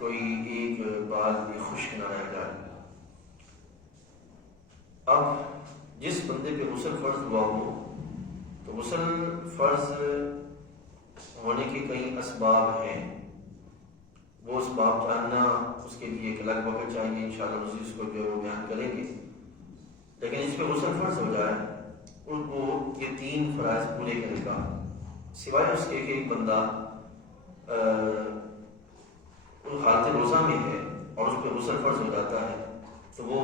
کوئی ایک بال بھی خشک نہ رہ جائے۔ اب جس بندے پہ غسل فرض ہوا ہو تو غسل فرض ہونے کے کئی اسباب ہیں، وہ اسباب جاننا اس کے لیے ایک الگ وقت چاہیے، انشاءاللہ اسی اس کو جو بیان کریں گے۔ لیکن اس پہ غسل فرض ہو جائے ان کو یہ 3 فرائض پورے کرے گا، سوائے اس کے کہ ایک بندہ حالت روزہ میں ہے اور اس پہ غسل فرض ہو جاتا ہے تو وہ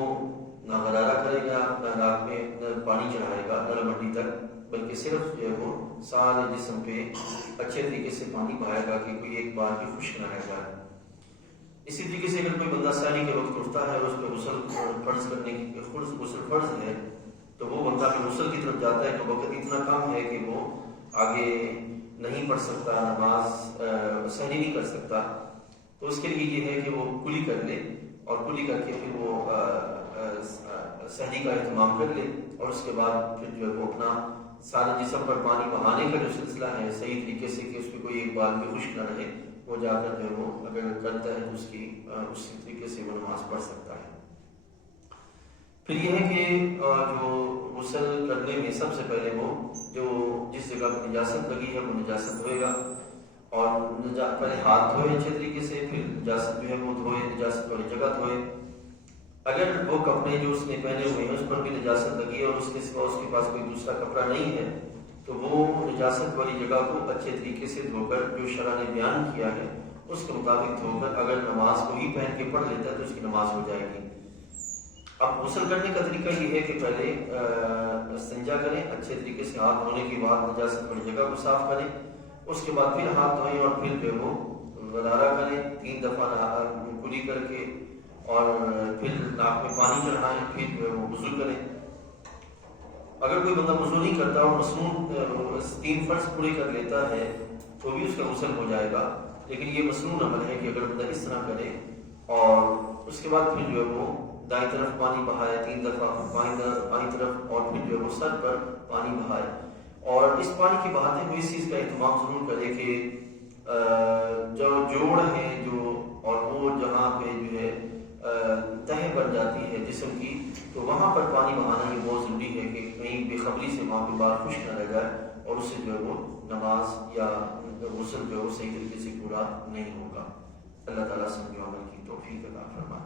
نہ غرارہ کرے گا، نہ ناک میں نہ پانی چڑھائے گا نرم ہڈی تک، بلکہ صرف جو ہے وہ سارے جسم پہ اچھے طریقے سے پانی بہائے گا کہ کوئی ایک بار بھی خشک نہ رہ جائے۔ اسی طریقے سے اگر کوئی بندہ سحری کے وقت اٹھتا ہے اور اس پہ غسل فرض کرنے کی غسل فرض ہے تو وہ بندہ اگر غسل کی طرف جاتا ہے تو وقت اتنا کم ہے کہ وہ آگے نہیں پڑھ سکتا، نماز سحری نہیں کر سکتا، تو اس کے لیے یہ ہے کہ وہ کلی کر لے اور کلی کر کے پھر وہ سحری کا اہتمام کر لے، اور اس کے بعد پھر جو ہے وہ اپنا سارے جسم پر پانی بہانے کا جو سلسلہ ہے صحیح طریقے سے کہ اس پہ کوئی ایک بال بھی خشک نہ رہے، وہ جا کر جو وہ اگر کرتا ہے تو اس طریقے سے وہ نماز پڑھ سکتا ہے۔ پھر یہ ہے کہ جو غسل کرنے میں سب سے پہلے وہ جو جس جگہ پر نجاست لگی ہے وہ نجاست دھوئے گا، اور پہلے ہاتھ دھوئے اچھے طریقے سے، پھر نجاست جو ہے وہ دھوئے، نجاست والی جگہ دھوئے۔ اگر وہ کپڑے جو اس نے پہنے ہوئے ہیں اس پر بھی نجاست لگی ہے اور اس کے سوا اس کے پاس کوئی دوسرا کپڑا نہیں ہے تو وہ نجاست والی جگہ کو اچھے طریقے سے دھو کر جو شرع نے بیان کیا ہے اس کے مطابق دھو کر اگر نماز کو ہی پہن کے پڑھ لیتا ہے تو اس کی نماز ہو جائے گی۔ اب غسل کرنے کا طریقہ یہ ہے کہ پہلے استنجا کریں، اچھے طریقے سے ہاتھ دھونے کے بعد نجاست والی جگہ کو صاف کریں، اس کے بعد پھر ہاتھ دھوئیں اور پھر جو وہ غرارہ کریں 3 دفعہ کلی کر کے، اور پھر ناک میں پانی چڑھائیں، پھر جو ہے وہ وضو کریں۔ اگر کوئی بندہ وضو نہیں کرتا اور مسنون 3 فرض پورے کر لیتا ہے تو بھی اس کا غسل ہو جائے گا، لیکن یہ مسنون عمل ہے کہ اگر بندہ اس طرح کرے اور اس کے بعد پھر جو ہے وہ دائیں طرف پانی بہائے 3 دفعہ، بائیں طرف، اور پھر جو ہے وہ سر پر پانی بہائے، اور اس پانی کی بہاتے ہوئے اس چیز کا اہتمام ضرور کرے کہ جو جوڑ ہیں اور وہ جہاں پہ جو ہے تہ بن جاتی ہے جسم کی تو وہاں پر پانی بہانا یہ بہت ضروری ہے کہ کہیں بے خبری سے وہاں پہ بال خشک نہ رہ جائے اور اس سے جو ہے وہ نماز یا غسل جو ہے وہ صحیح طریقے سے پورا نہیں ہوگا۔ اللہ تعالیٰ سمجھ عمل کی توفیق عطا فرمائے۔